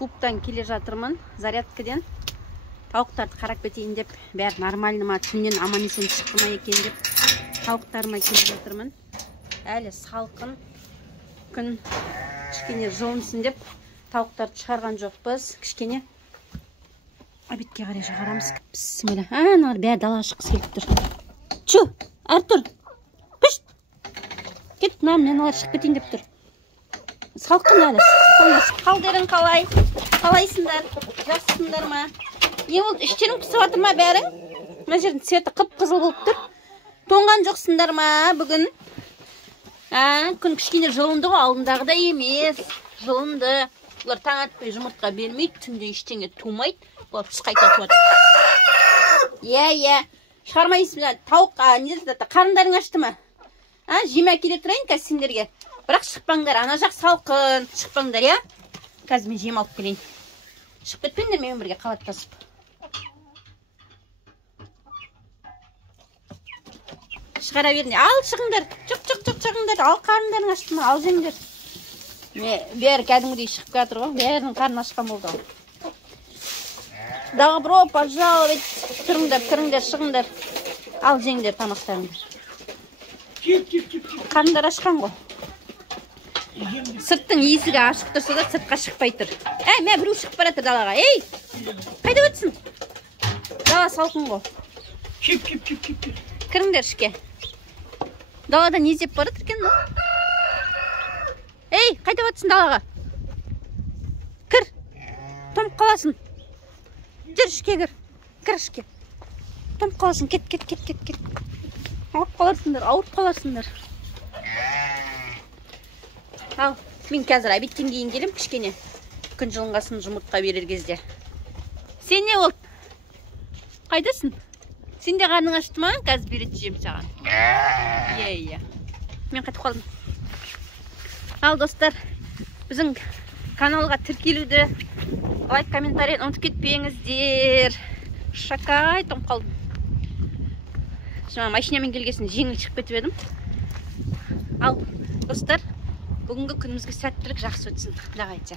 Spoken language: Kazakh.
клубтан келе жатырмын, зарядкіден. Тауықтарды қарап кетейін деп, бәрі нормальны ма, түннен аман есен шықты ма екен деп, тауықтарыма келе жатырмын. Әлі салқын, күн кішкене жылынсын деп, тауықтарды шығарған жоқпыз. Кішкене обедке қарай шығарамыз. Бісміллә. Аналар бәрі далаға шыққысы келіп тұр. Чу, Артур, пішт! Кет, мыналар шығып кетейін деп тұр. Салқын әлі. Қалдерің қалай? Қалайсыңдар? Жақсысыңдар ма? Не болды? Іштерің пісіп жатыр ма бәрің? Мына жердің цветі қып-қызыл болып тұр. Тоңған жоқсыңдар ма бүгін? Күн кішкене жылынды ғой, алдындағыда емес. Жылынды. Бұлар таң атпай жұмыртқа бермейді, түнде ештеңе тумайды. Бұлар түс қайта туады. Иә. Шығармайсың, тауық, не дейді, қарындарың ашты ма? Жеме әкеле тұрайын қазір сендерге. Бірақ шықпаңдар, ана жақ салқын. Шықпаңдар, я? Қазір мен жем алып келейін. Шығып кетпеңдер менімен бірге қабаттасып. Шығара беріне. Ал шығыңдар. Жоқ шығыңдар. Ал қарындарын ашты ма? Ал жеңдер. Бәрі кәдімгідей шығып жатыр ғой. Бәрінің қарны ашқан болды. Добро пожаловать. Кіріңдер, шығыңдар. Ал жеңдер тамақтарыңдар. Қарындар ашқан ғой. Сырттың есігі ашық тұрса да сыртқа шықпай тұр. Мә біреу шығып баратыр далаға. Қайда өтсін? Дала салқын ғой. Кіріңдер ішке. Далада не зеп баратыр екен, но? Қайда өтсін далаға? Кір. Томып қаласың. Жүр ішке кір. Кір ішке. Томып қаласың. Кет. Ауырып қаласыңдар. Ал, мен қазір обедтен кейін келем кішкене. Күн жылынғасын жұмыртқа берер кезде. Сен не болды? Қайдасың? Сен де қарның ашты ма? Қазір береді жем саған. Иә. Мен қайтып қалдым. Ал, достар, біздің каналға тіркелуді, лайк, комментарийін ұмытып кетпеңіздер. Шакай, томып қалдым. Жаңа машинамен келгесін жеңіл шығып кетіп едім. Ал, достар, бүгінгі күнімізге сәттілік жақсы өтсін. Құдай айтса.